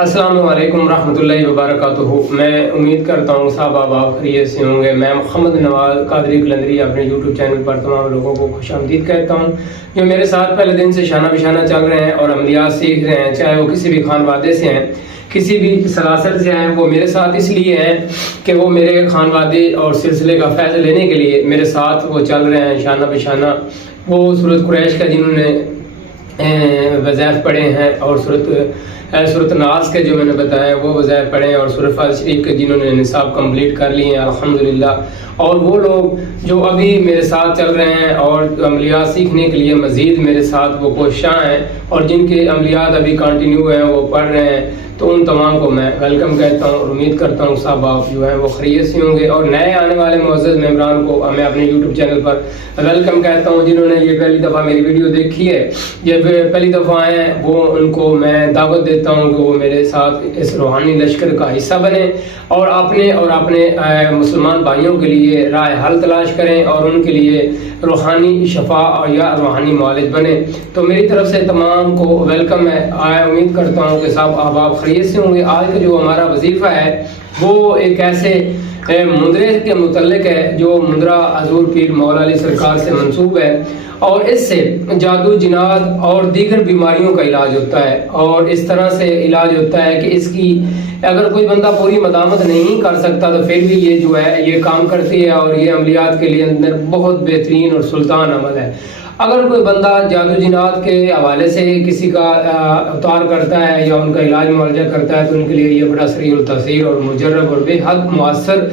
السلام علیکم ورحمۃ اللہ وبرکاتہ۔ میں امید کرتا ہوں صاحب آپ خیریت سے ہوں گے۔ میں محمد نواز قادری قلندری اپنے یوٹیوب چینل پر تمام لوگوں کو خوش آمدید کہتا ہوں جو میرے ساتھ پہلے دن سے شانہ بشانہ چل رہے ہیں اور عملیات سیکھ رہے ہیں، چاہے وہ کسی بھی خانوادے سے ہیں، کسی بھی سلاسل سے ہیں۔ وہ میرے ساتھ اس لیے ہیں کہ وہ میرے خانوادے اور سلسلے کا فیض لینے کے لیے میرے ساتھ وہ چل رہے ہیں شانہ بشانہ۔ وہ سورۃ قریش کا جنہوں نے وظائف پڑھے ہیں اور سورۃ ناس کے جو میں نے بتایا وہ وظائف پڑھے ہیں، اور سورۃ فاتحہ شریف کے جنہوں نے نصاب کمپلیٹ کر لیے ہیں الحمدللہ۔ اور وہ لوگ جو ابھی میرے ساتھ چل رہے ہیں اور عملیات سیکھنے کے لیے مزید میرے ساتھ وہ کوشاں ہیں اور جن کے عملیات ابھی کنٹینیو ہیں وہ پڑھ رہے ہیں، تو ان تمام کو میں ویلکم کہتا ہوں اور امید کرتا ہوں صاحب آپ جو ہیں وہ خیریت سے ہوں گے۔ اور نئے آنے والے معزز ممبران کو میں اپنے یوٹیوب چینل پر ویلکم کہتا ہوں۔ جنہوں نے یہ پہلی دفعہ میری ویڈیو دیکھی ہے، یہ پہلی دفعہ آئے ہیں، وہ ان کو میں دعوت دیتا ہوں کہ وہ میرے ساتھ اس روحانی لشکر کا حصہ بنیں اور اپنے مسلمان بھائیوں کے لیے راہ حل تلاش کریں اور ان کے لیے روحانی شفا یا روحانی معالج بنے۔ تو میری طرف سے تمام کو ویلکم ہے۔ امید کرتا ہوں کہ صاحب آپ خیریت سے ہوں گے۔ آج کا جو ہمارا وظیفہ ہے وہ ایک ایسے مندرے کے متعلق ہے جو مندرہ حضور پیر مولا علی سرکار سے منسوب ہے، اور اس سے جادو، جنات اور دیگر بیماریوں کا علاج ہوتا ہے۔ اور اس طرح سے علاج ہوتا ہے کہ اس کی اگر کوئی بندہ پوری مداومت نہیں کر سکتا تو پھر بھی یہ جو ہے یہ کام کرتی ہے، اور یہ عملیات کے لیے اندر بہت بہترین اور سلطان عمل ہے۔ اگر کوئی بندہ جادو جنات کے حوالے سے کسی کا اوتار کرتا ہے یا ان کا علاج معالجہ کرتا ہے تو ان کے لیے یہ بڑا سریع التاثیر اور مجرب اور بے حد مؤثر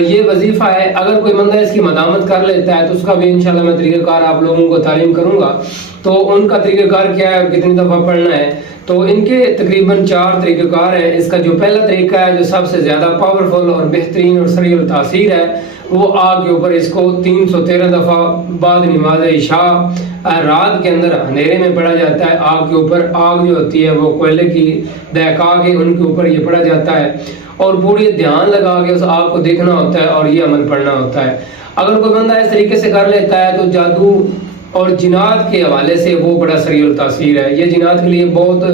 یہ وظیفہ ہے۔ اگر کوئی بندہ اس کی مداومت کر لیتا ہے تو اس کا بھی انشاءاللہ میں طریقہ کار آپ لوگوں کو تعلیم کروں گا۔ تو ان کا طریقہ کار کیا ہے اور کتنی دفعہ پڑھنا ہے، تو ان کے تقریباً 4 طریقہ کار ہیں۔ اس کا جو پہلا طریقہ ہے جو سب سے زیادہ پاورفل اور بہترین اور سریع التاثیر ہے، وہ آگ کے اوپر اس کو 313 دفعہ بعد نماز عشاء رات کے اندر اندھیرے میں پڑھا جاتا ہے۔ آگ کے اوپر، آگ جو ہوتی ہے وہ کوئلے کی دہکا کے ان کے اوپر یہ پڑھا جاتا ہے اور پوری دھیان لگا کے اس آگ کو دیکھنا ہوتا ہے اور یہ عمل پڑھنا ہوتا ہے۔ اگر کوئی بندہ اس طریقے سے کر لیتا ہے تو جادو اور جنات کے حوالے سے وہ بڑا سریع التاثیر ہے۔ یہ جنات کے لیے بہت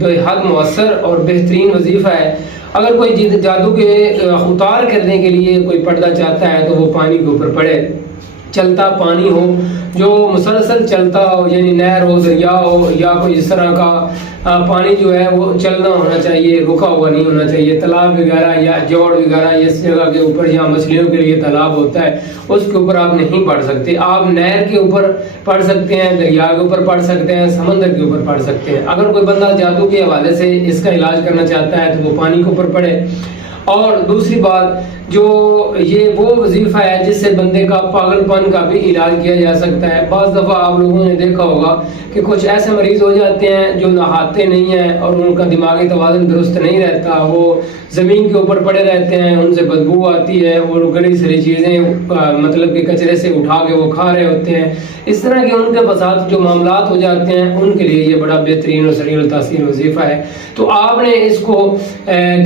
بے حد مؤثر اور بہترین وظیفہ ہے۔ اگر کوئی جادو کے اتار کرنے کے لیے کوئی پردہ چاہتا ہے تو وہ پانی کے اوپر پڑے، چلتا پانی ہو جو مسلسل چلتا ہو، یعنی نہر ہو، دریا ہو، یا کوئی اس طرح کا پانی جو ہے وہ چلنا ہونا چاہیے، رکا ہوا نہیں ہونا چاہیے۔ تالاب وغیرہ یا جوڑ وغیرہ اس جگہ کے اوپر جہاں مچھلیوں کے لیے تالاب ہوتا ہے اس کے اوپر آپ نہیں پڑھ سکتے۔ آپ نہر کے اوپر پڑھ سکتے ہیں، دریا کے اوپر پڑھ سکتے ہیں، سمندر کے اوپر پڑھ سکتے ہیں۔ اگر کوئی بندہ جادو کے حوالے سے اس کا علاج کرنا چاہتا ہے تو وہ پانی کے اوپر پڑھے۔ اور دوسری بات، جو یہ وہ وظیفہ ہے جس سے بندے کا پاگل پن کا بھی علاج کیا جا سکتا ہے۔ بعض دفعہ آپ لوگوں نے دیکھا ہوگا کہ کچھ ایسے مریض ہو جاتے ہیں جو نہاتے نہیں ہیں اور ان کا دماغی توازن درست نہیں رہتا، وہ زمین کے اوپر پڑے رہتے ہیں، ان سے بدبو آتی ہے، وہ گڑی ساری چیزیں مطلب کہ کچرے سے اٹھا کے وہ کھا رہے ہوتے ہیں۔ اس طرح کے ان کے ساتھ جو معاملات ہو جاتے ہیں ان کے لیے یہ بڑا بہترین اور سریع التاثیر وظیفہ ہے۔ تو آپ نے اس کو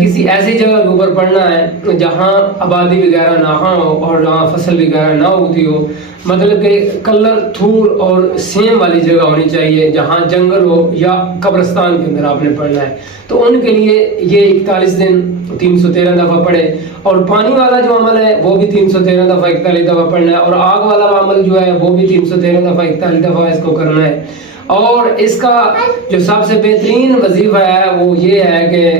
کسی ایسی جگہ کے اوپر پڑھنا ہے جہاں آبادی وغیرہ نہ ہو اور جہاں فصل وغیرہ نہ اگتی ہو، مطلب کہ کلر تھور اور سیم والی جگہ ہونی چاہیے، جہاں جنگل ہو یا قبرستان کے اندر آپ نے پڑھنا ہے۔ تو ان کے لیے یہ 41 دن 313 دفعہ پڑھے، اور پانی والا جو عمل ہے وہ بھی 313 دفعہ 41 دفعہ پڑھنا ہے، اور آگ والا عمل جو ہے وہ بھی 313 دفعہ 41 دفعہ اس کو کرنا ہے۔ اور اس کا جو سب سے بہترین وظیفہ ہے وہ یہ ہے کہ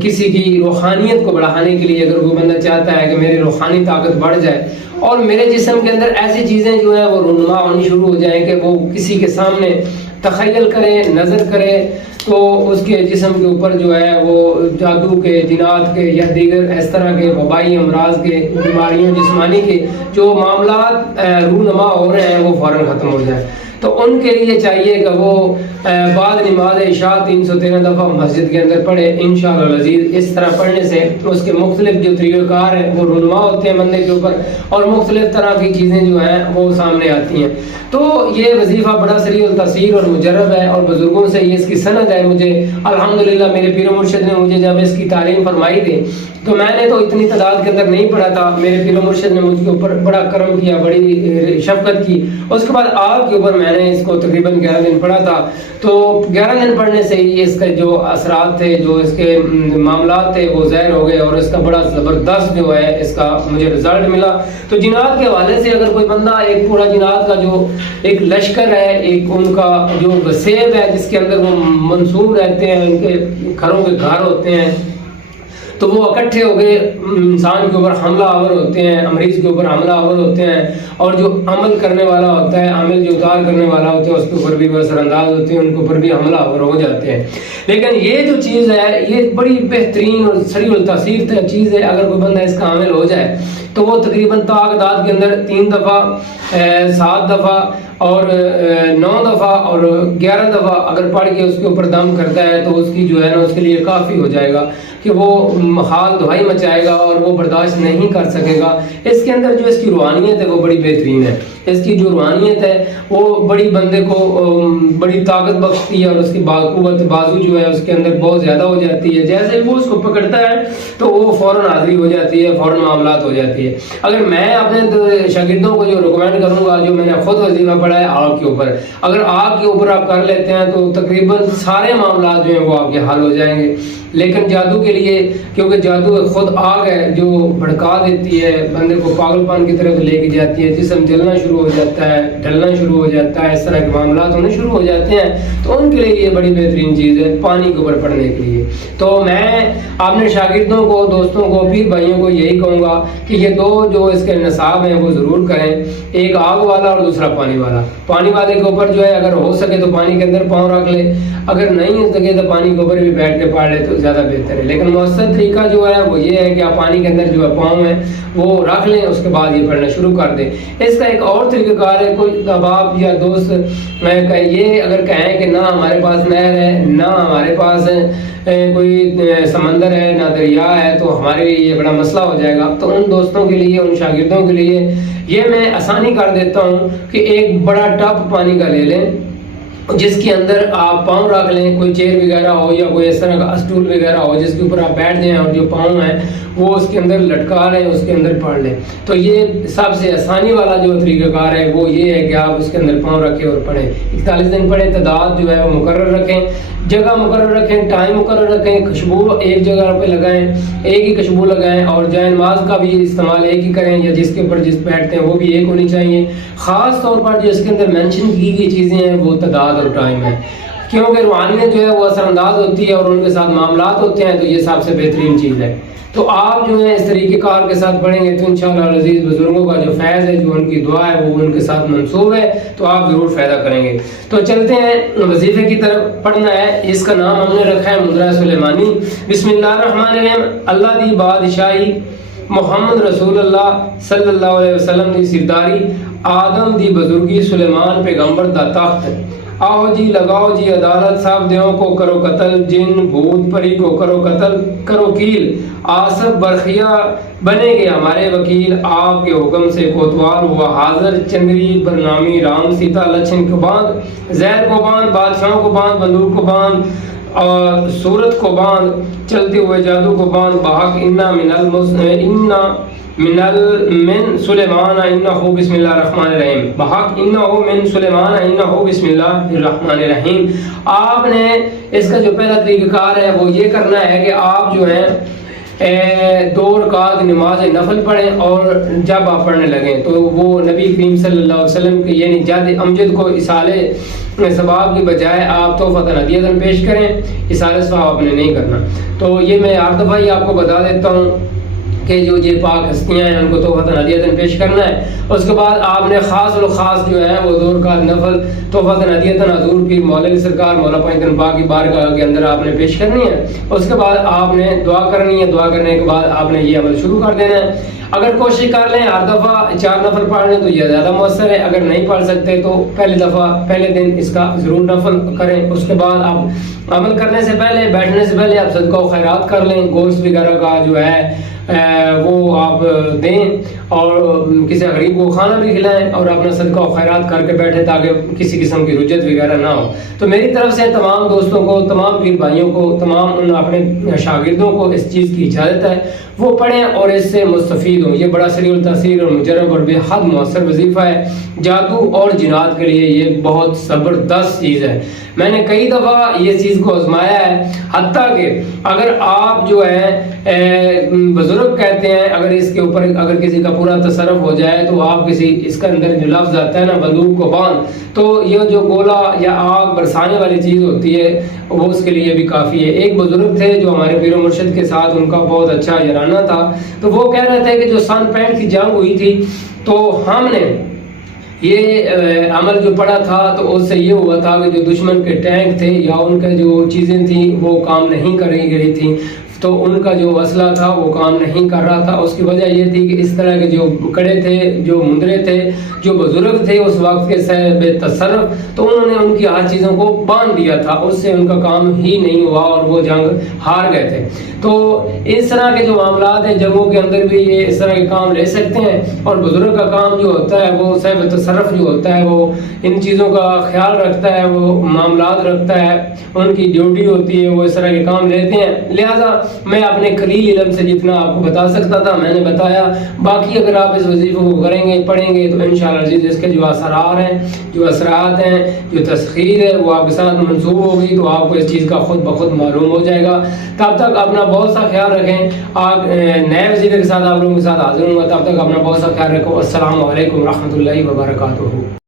کسی کی روحانیت کو بڑھانے کے لیے اگر کوئی بندہ چاہتا ہے کہ میری روحانی طاقت بڑھ جائے اور میرے جسم کے اندر ایسی چیزیں جو ہیں وہ رونما ہونی شروع ہو جائیں کہ وہ کسی کے سامنے تخیل کرے، نظر کرے، تو اس کے جسم کے اوپر جو ہے وہ جادو کے، جنات کے یا دیگر اس طرح کے وبائی امراض کے، بیماریوں جسمانی کے جو معاملات رونما ہو رہے ہیں وہ فوراً ختم ہو جائے۔ تو ان کے لیے چاہیے کہ وہ بعد نماز عشاء 313 دفعہ مسجد کے اندر پڑھے انشاءاللہ العزیز۔ اس طرح پڑھنے سے اس کے مختلف جو طریقہ کار ہیں وہ رونما ہوتے ہیں بندے کے اوپر، اور مختلف طرح کی چیزیں جو ہیں وہ سامنے آتی ہیں۔ تو یہ وظیفہ بڑا سریع التاثیر اور مجرب ہے، اور بزرگوں سے یہ اس کی سند ہے۔ مجھے الحمدللہ میرے پیر و مرشد نے مجھے جب اس کی تعلیم فرمائی تھی تو میں نے تو اتنی تعداد کے اندر نہیں پڑھا تھا، میرے پیر و مرشد نے مجھ کے اوپر بڑا کرم کیا، بڑی شفقت کی۔ اس کے بعد آپ کے اوپر میں میں نے اس کو تقریباً 11 دن پڑھا تھا، تو 11 دن پڑھنے سے ہی اس کے جو اثرات تھے، جو اس کے معاملات تھے وہ ظاہر ہو گئے، اور اس کا بڑا زبردست جو ہے اس کا مجھے رزلٹ ملا۔ تو جنات کے حوالے سے اگر کوئی بندہ ایک پورا جنات کا جو ایک لشکر ہے، ایک ان کا جو وسیب ہے جس کے اندر وہ منصوب رہتے ہیں، ان کے گھروں کے گھر ہوتے ہیں، تو وہ اکٹھے ہو گئے انسان کے اوپر حملہ آور ہوتے ہیں، مریض کے اوپر حملہ آور ہوتے ہیں، اور جو عمل کرنے والا ہوتا ہے، عامل جو اتار کرنے والا ہوتا ہے، اس کے اوپر بھی وہ اثر انداز ہوتے ہیں، ان کے اوپر بھی حملہ آور ہو جاتے ہیں۔ لیکن یہ جو چیز ہے یہ بڑی بہترین اور سریع التاثیر چیز ہے۔ اگر کوئی بندہ اس کا عامل ہو جائے تو وہ تقریباً تعداد کے اندر 3 دفعہ، 7 دفعہ اور 9 دفعہ اور 11 دفعہ اگر پڑھ کے اس کے اوپر دم کرتا ہے تو اس کی جو ہے نا اس کے لیے کافی ہو جائے گا کہ وہ حال دہائی مچائے گا اور وہ برداشت نہیں کر سکے گا۔ اس کے اندر جو اس کی روحانیت ہے وہ بڑی بہترین ہے۔ اس کی جو روحانیت ہے وہ بڑی بندے کو بڑی طاقت بخشتی ہے، اور اس کی قوت بازو جو ہے اس کے اندر بہت زیادہ ہو جاتی ہے۔ جیسے وہ اس کو پکڑتا ہے تو وہ فوراً حاضری ہو جاتی ہے، فوراً معاملات ہو جاتی ہے۔ اگر میں اپنے شاگردوں کو جو ریکمینڈ کروں گا، جو میں نے خود وظیفہ پڑھا ہے آگ کے اوپر، اگر آگ کے اوپر آپ کر لیتے ہیں تو تقریباً سارے معاملات جو ہیں وہ آپ کے حل ہو جائیں گے۔ لیکن جادو کے لیے، کیونکہ جادو خود آگ ہے جو بھڑکا دیتی ہے، بندے کو پاگل پن کی طرف لے کے جاتی ہے، جسم جلنا شروع ہو جاتا ہے، ڈھلنا شروع ہو جاتا ہے، اس طرح کے معاملات ہونے شروع ہو جاتے ہیں، تو ان کے لیے یہ بڑی بہترین چیز ہے پانی کے اوپر پڑھنے کے لیے۔ تو میں اپنے شاگردوں کو، دوستوں کو، پیر بھائیوں کو یہی کہوں گا کہ یہ دو جو اس کے نصاب ہیں وہ ضرور کریں، ایک آگ والا اور دوسرا پانی والا۔ پانی والے کے اوپر جو ہے اگر ہو سکے تو پانی کے اندر پاؤں رکھ لے، اگر نہیں ہو سکے تو پانی کے اوپر بھی بیٹھ کے پڑھ لے تو زیادہ بہتر ہے۔ لیکن مؤثر طریقہ جو ہے وہ یہ ہے کہ آپ پانی کے اندر جو ہے پاؤں ہیں وہ رکھ لیں، اس کے بعد یہ پڑھنا شروع کر دیں۔ اس کا ایک اور طریقہ کار ہے، کوئی احباب یا دوست یہ اگر کہیں کہ نہ ہمارے پاس نہر ہے، نہ ہمارے پاس کوئی سمندر ہے، نہ دریا ہے، تو ہمارے لیے یہ بڑا مسئلہ ہو جائے گا، تو ان دوستوں کے لیے، ان شاگردوں کے لیے یہ میں آسانی کر دیتا ہوں کہ ایک بڑا ٹب پانی کا لے لیں، جس کے اندر آپ پاؤں رکھ لیں، کوئی چیئر وغیرہ ہو یا کوئی اس طرح کا اسٹول وغیرہ ہو جس کے اوپر آپ بیٹھ جائیں، اور جو پاؤں ہیں وہ اس کے اندر لٹکا لیں، اس کے اندر پڑھ لیں۔ تو یہ سب سے آسانی والا جو طریقہ کار ہے وہ یہ ہے کہ آپ اس کے اندر پاؤں رکھیں اور پڑھیں۔ 41 دن پڑھیں، تعداد جو ہے وہ مقرر رکھیں، جگہ مقرر رکھیں، ٹائم مقرر رکھیں، خوشبو ایک جگہ پہ لگائیں، ایک ہی خوشبو لگائیں، اور جائے نماز کا بھی استعمال ایک ہی کریں، یا جس کے اوپر جس بیٹھتے ہیں وہ بھی ایک ہونی چاہیے۔ خاص طور پر جو اس کے اندر مینشن کی گئی چیزیں ہیں وہ تعداد اور ٹائم ہے، کیونکہ روحانیت جو ہے وہ اثر انداز ہوتی ہے اور ان کے ساتھ معاملات ہوتے ہیں، تو یہ سب سے بہترین چیز ہے۔ تو آپ جو ہے اس طریقے کار کے ساتھ پڑھیں گے تو انشاءاللہ العزیز بزرگوں کا جو فیض ہے، جو ان کی دعا ہے وہ ان کے ساتھ منسوب ہے، تو آپ ضرور فائدہ کریں گے۔ تو چلتے ہیں وظیفے کی طرف۔ پڑھنا ہے، اس کا نام ہم نے رکھا ہے مدرہ سلیمانی۔ بسم اللہ الرحمن الرحیم۔ اللہ دی بادشاہی، محمد رسول اللہ صلی اللہ علیہ وسلم دی سرداری، آدم دی بزرگی، سلیمان پیغمبر دا تخت۔ آؤ جی لگاؤ جی عدالت، سب دیوں کو کرو قتل، جن بھوت پری کو کرو قتل، کرو کیل، آصف برخیا بنے گے ہمارے وکیل، آپ کے حکم سے کوتوال ہوا حاضر، چندری برنامی رام سیتا لچھن کو باندھ، زہر کو باندھ، بادشاہوں کو باندھ، بندوق کو باندھ اور صورت کو باندھ، چلتے ہوئے جادو کو باندھ، بحق انا من سلیمان انہو بسم اللہ الرحمن الرحیم، بحق انہو من سلیمان انہو بسم اللہ الرحمن الرحیم۔ آپ نے اس کا جو پہلا طریقہ کار ہے وہ یہ کرنا ہے کہ آپ جو ہے 2 رکعت نماز نفل پڑھیں، اور جب آپ پڑھنے لگیں تو وہ نبی کریم صلی اللہ علیہ وسلم کے یعنی جد امجد کو اصالے ثواب کی بجائے آپ تحفۃ ہدیۃ پیش کریں، اصالہ ثواب آپ نے نہیں کرنا۔ تو یہ میں ہر دفعہ ہی آپ کو بتا دیتا ہوں کہ جو یہ پاک ہستیاں ہیں ان کو تحفۃ ہدیۃ پیش کرنا ہے۔ اس کے بعد آپ نے خاص الخاص جو ہے وہ 2 رکعت نفل تحفۃ ہدیۃ حضور پیر مولوی سرکار مولا پنجتن پاک کی بارگاہ کے اندر آپ نے پیش کرنی ہے۔ اس کے بعد آپ نے دعا کرنی ہے، دعا کرنے کے بعد آپ نے یہ عمل شروع کر دینا ہے۔ اگر کوشش کر لیں ہر دفعہ 4 نفل پڑھ لیں تو یہ زیادہ مؤثر ہے، اگر نہیں پڑھ سکتے تو پہلے دن اس کا ضرور نفل کریں۔ اس کے بعد آپ عمل کرنے سے پہلے، بیٹھنے سے پہلے آپ صدقہ و خیرات کر لیں، گوشت وغیرہ کا جو ہے وہ آپ دیں اور کسی غریب کو کھانا بھی کھلائیں اور اپنا صدقہ و خیرات کر کے بیٹھے تاکہ کسی قسم کی رجت وغیرہ نہ ہو۔ تو میری طرف سے تمام دوستوں کو، تمام پیر بھائیوں کو، تمام ان اپنے شاگردوں کو اس چیز کی اجازت ہے وہ پڑھیں اور اس سے مستفید ہوں۔ یہ بڑا سریع التاثیر اور مجرب اور بے حد مؤثر وظیفہ ہے۔ جادو اور جنات کے لیے یہ بہت زبردست چیز ہے۔ میں نے کئی دفعہ یہ چیز کو آزمایا ہے، حتیٰ کہ اگر آپ جو ہے بزرگ کہتے ہیں اگر اس کے اوپر اگر کسی کا پورا تصرف ہو جائے تو آپ کسی اس کا اندر جو لفظ آتا ہے نا بندوق کو باندھ، تو یہ جو گولا یا آگ برسانے والی چیز ہوتی ہے وہ اس کے لیے بھی کافی ہے۔ ایک بزرگ تھے جو ہمارے پیر و مرشد کے ساتھ ان کا بہت اچھا یارانہ تھا، تو وہ کہہ رہے تھے کہ جو سن 65 کی جنگ ہوئی تھی تو ہم نے یہ عمل جو پڑا تھا تو اس سے یہ ہوا تھا کہ جو دشمن کے ٹینک تھے یا ان کے جو چیزیں تھیں وہ کام نہیں کر گئی تھیں، تو ان کا جو اسلحہ تھا وہ کام نہیں کر رہا تھا۔ اس کی وجہ یہ تھی کہ اس طرح کے جو کڑے تھے، جو مندرے تھے، جو بزرگ تھے اس وقت کے صاحب تصرف، تو انہوں نے ان کی ہر چیزوں کو باندھ دیا تھا، اس سے ان کا کام ہی نہیں ہوا اور وہ جنگ ہار گئے تھے۔ تو اس طرح کے جو معاملات ہیں جنگوں کے اندر بھی یہ اس طرح کے کام لے سکتے ہیں، اور بزرگ کا کام جو ہوتا ہے وہ صاحب تصرف جو ہوتا ہے وہ ان چیزوں کا خیال رکھتا ہے، وہ معاملات رکھتا ہے، ان کی ڈیوٹی ہوتی ہے، وہ اس طرح کے کام لیتے ہیں۔ لہٰذا میں اپنے قلیل علم سے جتنا آپ کو بتا سکتا تھا میں نے بتایا۔ باقی اگر آپ اس وظیفے کو کریں گے، پڑھیں گے تو انشاءاللہ عزیز اس کے جو اثرات ہیں، جو اثرات ہیں، جو تسخیر ہے وہ آپ کے ساتھ منسوب ہوگی تو آپ کو اس چیز کا خود بخود معلوم ہو جائے گا۔ تب تک اپنا بہت سا خیال رکھیں۔ آپ نئے وظیفے کے ساتھ آپ لوگوں کے ساتھ حاضر ہوں گا، تب تک اپنا بہت سا خیال رکھو۔ السلام علیکم ورحمۃ اللہ وبرکاتہ۔